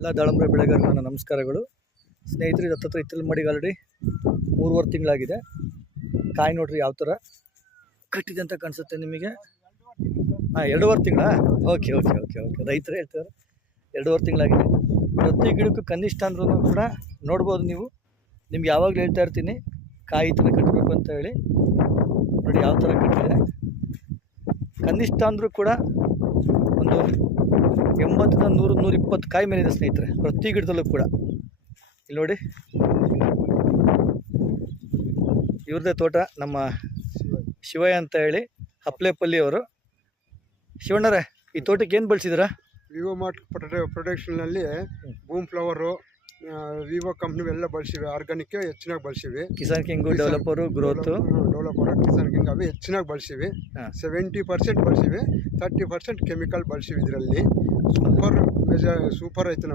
ಎಲ್ಲ ದಾಳಂಬ್ರೆ ಬೆಳೆಗಾರರಿಗೆ ನನ್ನ ನಮಸ್ಕಾರಗಳು. ಸ್ನೇಹಿತರೆ, ಹತ್ತತ್ರ ಇತ್ತಲು ಮಡಿಗೆ ಆಲ್ರೆಡಿ 3.5 ತಿಂಗಳಾಗಿದೆ. ಕಾಯಿ ನೋಡ್ರಿ ಯಾವ ಥರ ಕಟ್ಟಿದೆ ಅಂತ ಕಾಣಿಸುತ್ತೆ ನಿಮಗೆ. 2.5 ತಿಂಗಳಾ? ಓಕೆ ಓಕೆ ಓಕೆ ಓಕೆ ರೈತರು ಹೇಳ್ತಾರೆ 2.5 ತಿಂಗಳಾಗಿದೆ. ಪ್ರತಿ ಗಿಡಕ್ಕೂ ಕನಿಷ್ಠ ಅಂದ್ರೂ ಕೂಡ ನೋಡ್ಬೋದು ನೀವು. ನಿಮ್ಗೆ ಯಾವಾಗಲೂ ಹೇಳ್ತಾ ಇರ್ತೀನಿ ಕಾಯಿ ಥರ ಕಟ್ಟಬೇಕು ಅಂತ ಹೇಳಿ. ನೋಡಿ ಯಾವ ಥರ ಕಟ್ಟಿದೆ. ಕನಿಷ್ಠ ಅಂದರೂ ಕೂಡ ಒಂದು 80 100 120 ಕಾಯಿ ಮೇಲಿದೆ ಸ್ನೇಹಿತರೆ, ಪ್ರತಿ ಗಿಡದಲ್ಲೂ ಕೂಡ. ಇಲ್ಲಿ ನೋಡಿ, ಇವ್ರದ್ದೇ ತೋಟ, ನಮ್ಮ ಶಿವಯ್ಯ ಅಂತ ಹೇಳಿ ಹಪ್ಲೇಪಲ್ಲಿ ಅವರು. ಶಿವಣ್ಣರೇ, ಈ ತೋಟಕ್ಕೆ ಏನು ಬಳಸಿದ್ದೀರಾ? ವಿವೋ ಮಾರ್ಟ್ ಪ್ರೊಡಕ್ಷನ್ನಲ್ಲಿ ಬೂಮ್ ಫ್ಲವರು, ವಿವೋ ಕಂಪ್ನಿವೆಲ್ಲ ಬಳಸಿವಿ. ಆರ್ಗಾನಿಕ್ ಹೆಚ್ಚಿನಾಗಿ ಬಳಸಿವಿ. Kisan king, developer, growth, Kisan king ಅವು ಹೆಚ್ಚಿನಾಗಿ ಬಳಸಿವಿ. 70% ಬಳಸಿವಿ, 30% ಕೆಮಿಕಲ್ ಬಳಸಿವಿ. ಇದರಲ್ಲಿ ಸೂಪರ್ ಐತೆ ನಮ್ಗೆ.